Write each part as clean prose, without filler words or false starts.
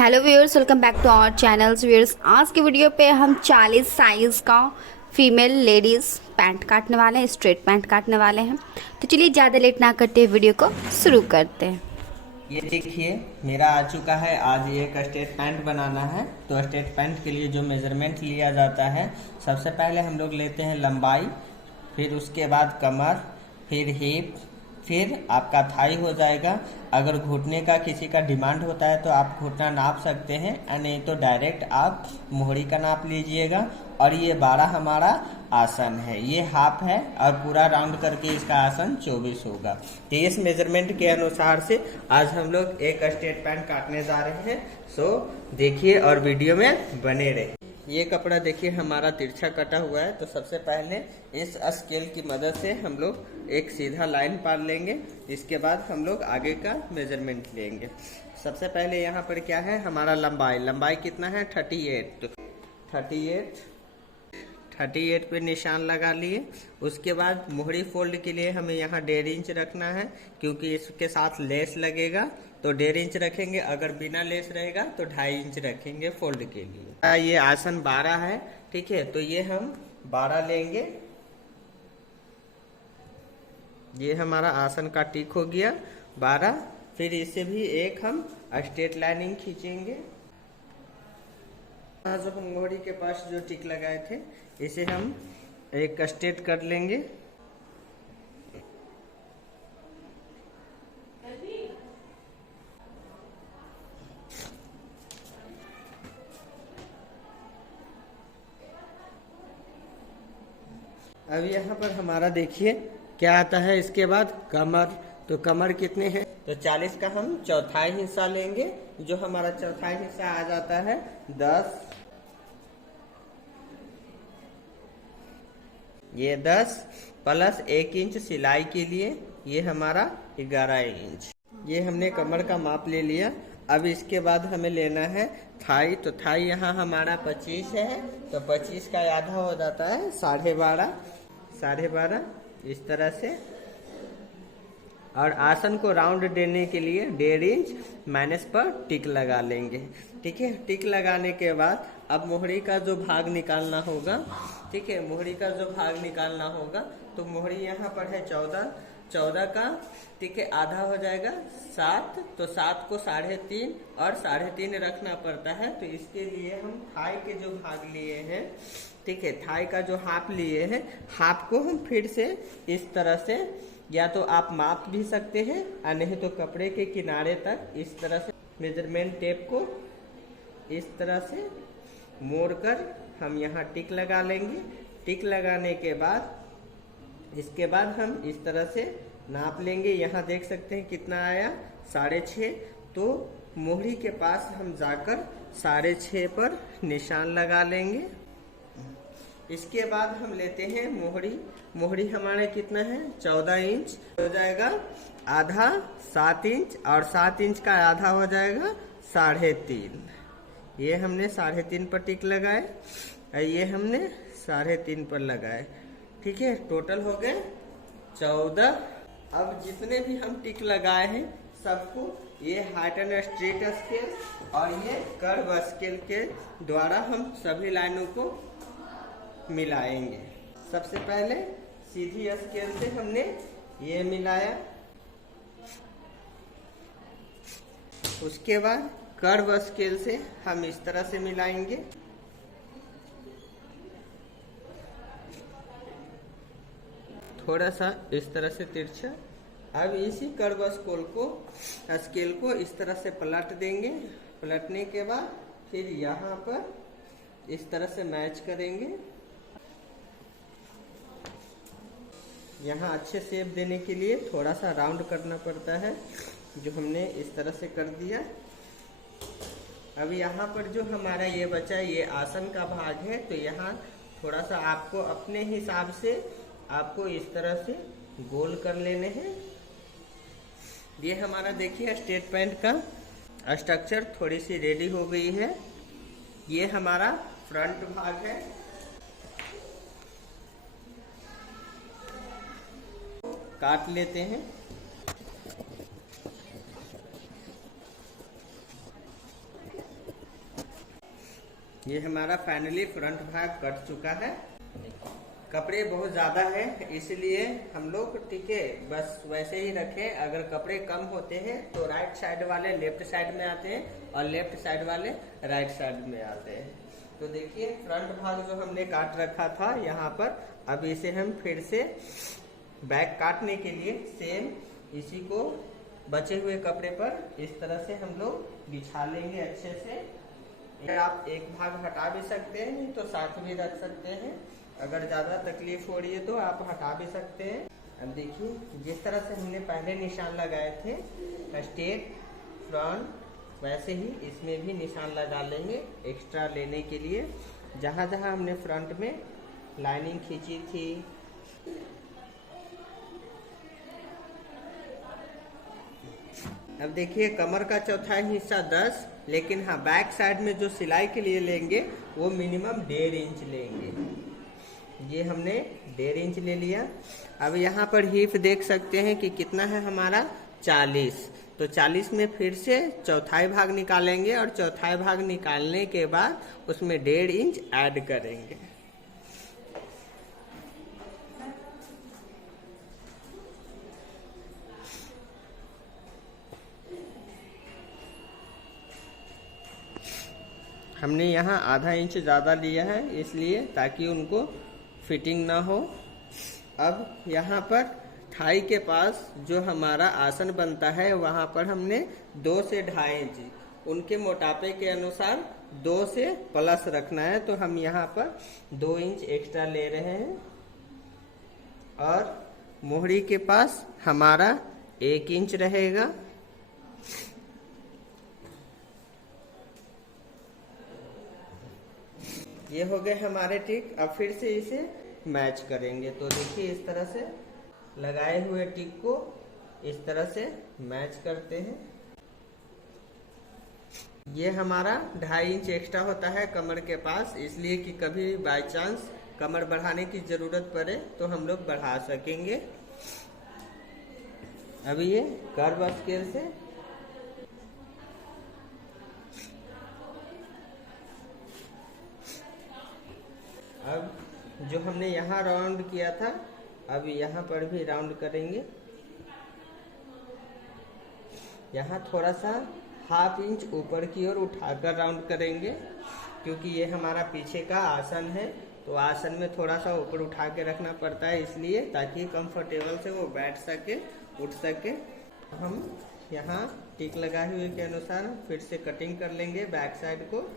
Hello viewers, welcome back to our channels. Viewers, आज के video पे हम 40 साइज़ का फीमेल लेडीज़ पैंट काटने वाले हैं, स्ट्रेट पैंट काटने वाले हैं। तो चलिए ज़्यादा लेट ना करते वीडियो को शुरू करते हैं। ये देखिए मेरा आ चुका है। आज ये एक स्ट्रेट पैंट बनाना है। तो स्ट्रेट पैंट के लिए जो मेजरमेंट लिया जाता है, सबसे पहले हम लोग लेते हैं लंबाई, फिर उसके बाद कमर, फिर हिप, फिर आपका थाई हो जाएगा। अगर घुटने का किसी का डिमांड होता है तो आप घुटना नाप सकते हैं, और नहीं तो डायरेक्ट आप मोहरी का नाप लीजिएगा। और ये 12 हमारा आसन है, ये हाफ है, और पूरा राउंड करके इसका आसन 24 होगा। तो इस मेजरमेंट के अनुसार से आज हम लोग एक स्ट्रेट पैंट काटने जा रहे हैं। सो देखिए और वीडियो में बने रहे। ये कपड़ा देखिए हमारा तिरछा कटा हुआ है। तो सबसे पहले इस स्केल की मदद से हम लोग एक सीधा लाइन पार लेंगे। इसके बाद हम लोग आगे का मेजरमेंट लेंगे। सबसे पहले यहाँ पर क्या है, हमारा लंबाई कितना है, 38। तो 38 पे निशान लगा लिए। उसके बाद मोहरी फोल्ड के लिए हमें यहाँ 1.5 इंच रखना है, क्योंकि इसके साथ लेस लगेगा। तो 1.5 इंच रखेंगे। अगर बिना लेस रहेगा तो 2.5 इंच रखेंगे फोल्ड के लिए। ये आसन 12 है, ठीक है। तो ये हम 12 लेंगे। ये हमारा आसन का टिक हो गया 12। फिर इससे भी एक हम स्ट्रेट लाइनिंग खींचेंगे। जो हम मोहरी के पास जो टिक लगाए थे, इसे हम एक स्ट्रेट कर लेंगे। अब यहाँ पर हमारा देखिए क्या आता है। इसके बाद कमर, तो कमर कितने हैं, तो 40 का हम चौथाई हिस्सा लेंगे। जो हमारा चौथाई हिस्सा आ जाता है 10। ये 10 प्लस 1 इंच सिलाई के लिए, ये हमारा 11 इंच। ये हमने कमर का माप ले लिया। अब इसके बाद हमें लेना है थाई। तो थाई यहाँ हमारा 25 है। तो 25 का आधा हो जाता है 12.5 इस तरह से। और आसन को राउंड देने के लिए 1.5 इंच माइनस पर टिक लगा लेंगे, ठीक है। टिक लगाने के बाद अब मोहरी का जो भाग निकालना होगा, ठीक है। मोहरी का जो भाग निकालना होगा, तो मोहरी यहाँ पर है 14 का, ठीक है, आधा हो जाएगा 7। तो 7 को 3.5 और 3.5 रखना पड़ता है। तो इसके लिए हम थाई के जो भाग लिए हैं, ठीक है, थाई का जो हाफ लिए हैं, हाफ को हम फिर से इस तरह से, या तो आप माप भी सकते हैं, और नहीं तो कपड़े के किनारे तक इस तरह से मेजरमेंट टेप को इस तरह से मोड़कर हम यहाँ टिक लगा लेंगे। टिक लगाने के बाद इसके बाद हम इस तरह से नाप लेंगे। यहाँ देख सकते हैं कितना आया, 6.5। तो मोहरी के पास हम जाकर 6.5 पर निशान लगा लेंगे। इसके बाद हम लेते हैं मोहरी हमारे कितना है, 14 इंच हो जाएगा आधा 7 इंच, और 7 इंच का आधा हो जाएगा 3.5। ये हमने 3.5 पर टिक लगाए, और ये हमने 3.5 पर लगाए, ठीक है। टोटल हो गए 14। अब जितने भी हम टिक लगाए हैं सबको ये हाइट एंड स्ट्रेट स्केल और ये कर्व स्केल के द्वारा हम सभी लाइनों को मिलाएंगे। सबसे पहले सीधी स्केल से हमने ये मिलाया। उसके बाद कर्व स्केल से हम इस तरह से मिलाएंगे। थोड़ा सा इस तरह से तिरछा। अब इसी कर्व स्केल को इस तरह से पलट देंगे। पलटने के बाद फिर यहाँ पर इस तरह से मैच करेंगे। यहाँ अच्छे शेप देने के लिए थोड़ा सा राउंड करना पड़ता है, जो हमने इस तरह से कर दिया। अब यहाँ पर जो हमारा ये बचा, ये आसन का भाग है। तो यहाँ थोड़ा सा आपको अपने हिसाब से आपको इस तरह से गोल कर लेने हैं। ये हमारा देखिए स्ट्रेट पैंट का स्ट्रक्चर थोड़ी सी रेडी हो गई है। ये हमारा फ्रंट भाग है। काट लेते हैं। ये हमारा फाइनली फ्रंट भाग कट चुका है। कपड़े बहुत ज़्यादा है इसलिए हम लोग ठीक है बस वैसे ही रखें। अगर कपड़े कम होते हैं तो राइट साइड वाले लेफ्ट साइड में आते हैं और लेफ्ट साइड वाले राइट साइड में आते हैं। तो देखिए फ्रंट भाग जो हमने काट रखा था यहाँ पर, अब इसे हम फिर से बैक काटने के लिए सेम इसी को बचे हुए कपड़े पर इस तरह से हम लोग बिछा लेंगे अच्छे से। आप एक भाग हटा भी सकते हैं, नहीं तो साथ भी रख सकते हैं। अगर ज़्यादा तकलीफ हो रही है तो आप हटा भी सकते हैं। अब देखिए जिस तरह से हमने पहले निशान लगाए थे स्ट्रेट फ्रंट, वैसे ही इसमें भी निशान लगा लेंगे एक्स्ट्रा लेने के लिए। जहाँ जहाँ हमने फ्रंट में लाइनिंग खींची थी अब देखिए कमर का चौथाई हिस्सा 10, लेकिन हाँ बैक साइड में जो सिलाई के लिए लेंगे वो मिनिमम 1.5 इंच लेंगे। ये हमने 1.5 इंच ले लिया। अब यहाँ पर हिप देख सकते हैं कि कितना है हमारा 40। तो 40 में फिर से चौथाई भाग निकालेंगे और चौथाई भाग निकालने के बाद उसमें 1.5 इंच ऐड करेंगे। हमने यहाँ आधा इंच ज़्यादा लिया है इसलिए ताकि उनको फिटिंग ना हो। अब यहाँ पर थाई के पास जो हमारा आसन बनता है वहाँ पर हमने 2 से 2.5 इंच उनके मोटापे के अनुसार 2 से प्लस रखना है। तो हम यहाँ पर 2 इंच एक्स्ट्रा ले रहे हैं और मोहरी के पास हमारा 1 इंच रहेगा। ये हो गए हमारे टिक। अब फिर से इसे मैच करेंगे। तो देखिए इस तरह से लगाए हुए टिक को इस तरह से मैच करते हैं। ये हमारा 2.5 इंच एक्स्ट्रा होता है कमर के पास, इसलिए कि कभी बाय चांस कमर बढ़ाने की जरूरत पड़े तो हम लोग बढ़ा सकेंगे। अभी ये कर्व स्केल से अब जो हमने यहाँ राउंड किया था अब यहाँ पर भी राउंड करेंगे। यहाँ थोड़ा सा 1/2 इंच ऊपर की ओर उठाकर राउंड करेंगे, क्योंकि ये हमारा पीछे का आसन है तो आसन में थोड़ा सा ऊपर उठा के रखना पड़ता है, इसलिए ताकि कंफर्टेबल से वो बैठ सके उठ सके। हम यहाँ टिक लगाए हुए के अनुसार फिर से कटिंग कर लेंगे बैक साइड को।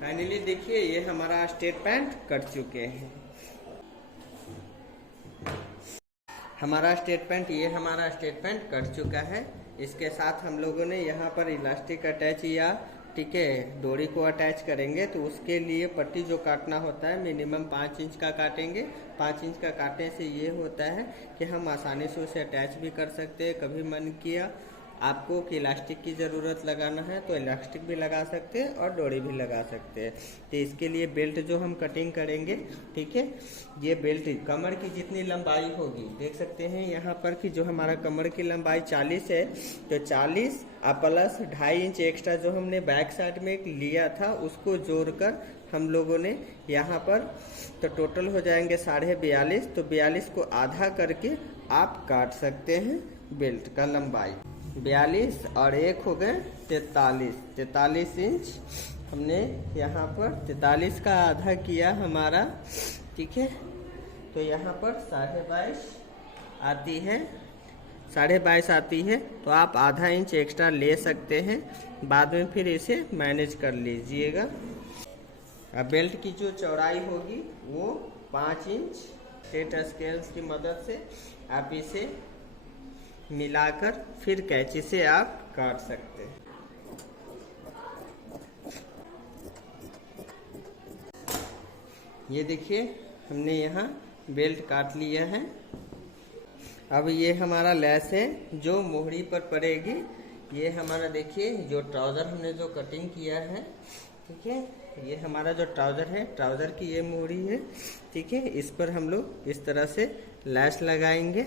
फाइनली देखिए ये हमारा स्ट्रेट पैंट कट चुके हैं। हमारा स्ट्रेट पैंट कट चुका है। इसके साथ हम लोगों ने यहाँ पर इलास्टिक अटैच या ठीक है डोरी को अटैच करेंगे। तो उसके लिए पट्टी जो काटना होता है मिनिमम 5 इंच का काटेंगे। 5 इंच का काटने से ये होता है कि हम आसानी से उसे अटैच भी कर सकते हैं। कभी मन किया आपको कि इलास्टिक की ज़रूरत लगाना है तो इलास्टिक भी लगा सकते हैं और डोरी भी लगा सकते हैं। तो इसके लिए बेल्ट जो हम कटिंग करेंगे, ठीक है, ये बेल्ट कमर की जितनी लंबाई होगी देख सकते हैं यहाँ पर कि जो हमारा कमर की लंबाई 40 है, तो 40 प्लस 2.5 इंच एक्स्ट्रा जो हमने बैक साइड में लिया था उसको जोड़कर हम लोगों ने यहाँ पर तो टोटल हो जाएंगे 42.5। तो 42 को आधा करके आप काट सकते हैं बेल्ट का लंबाई। 42 और 1 हो गए 43 इंच। हमने यहाँ पर 43 का आधा किया हमारा, ठीक है। तो यहाँ पर 22.5 आती है, 22.5 आती है। तो आप आधा इंच एक्स्ट्रा ले सकते हैं, बाद में फिर इसे मैनेज कर लीजिएगा। अब बेल्ट की जो चौड़ाई होगी वो 5 इंच स्ट्रेट स्केल्स की मदद से आप इसे मिलाकर फिर कैंची से आप काट सकते हैं। ये देखिए हमने यहाँ बेल्ट काट लिया है। अब ये हमारा लेस है जो मोहरी पर पड़ेगी। ये हमारा देखिए जो ट्राउजर हमने जो कटिंग किया है ठीक है। ये हमारा जो ट्राउजर है, ट्राउजर की ये मोहरी है, ठीक है। इस पर हम लोग इस तरह से लैस लगाएंगे।